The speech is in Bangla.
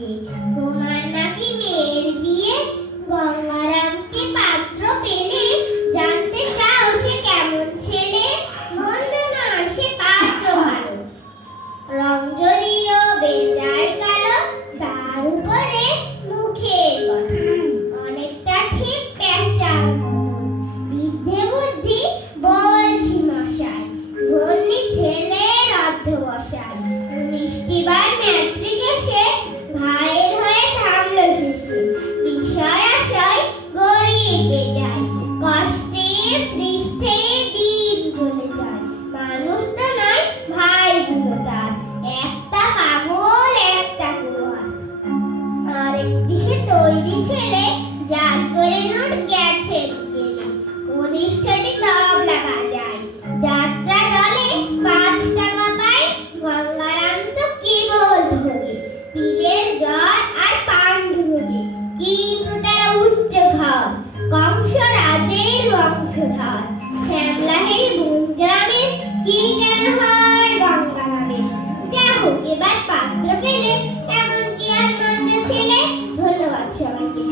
বিয়ে, তোমার নাকি মেয়ের বিয়ে। গঙ্গারামকে পাত্র পেলে, জানতে চাও সে কেমন ছেলে। মন্দ নয় সে পাত্র ভালো, রং যদিও বেজায় কালো, তার উপরে মুখের কথা অনেকটা ঠিক প্যাঁচার মতো। বিদ্যে বুদ্ধি বলছি মশাই, ধন্যী ছেলের অধ্যবসায়। 19টি বার ম্যাট্রিকে সে ভাইয়ের হয়ে থামলো শেষে। বিষয় আশয় গরিব বেজায়, কষ্টে সৃষ্টে দিন চলে যায়। মানুষ তো নয় ভাইগুলো তার, একটা পাগল একটা কুয়ার। আরেকটি সে তৈরি ছেলে, যার করে নোট গেছে বিকেলে। কনিষ্ঠটি তবলা বাজায়, যাত্রা দলে 5 টাকা পায়। গঙ্গারাম তো কেবল ভোগে, পিলের জ্বর আর পাণ্ডু ভোগে। কিন্তু তারা উচ্চ ঘর, কংস রাজের বংশধর। শ্যামলাহেরি বুন গ্রামের, কি কেন হয় গঙ্গারামের। যা হোক এবার পাত্র পেলে, এমন কি আর মন্দ ছেলে। ধন্যবাদ সবাইকে।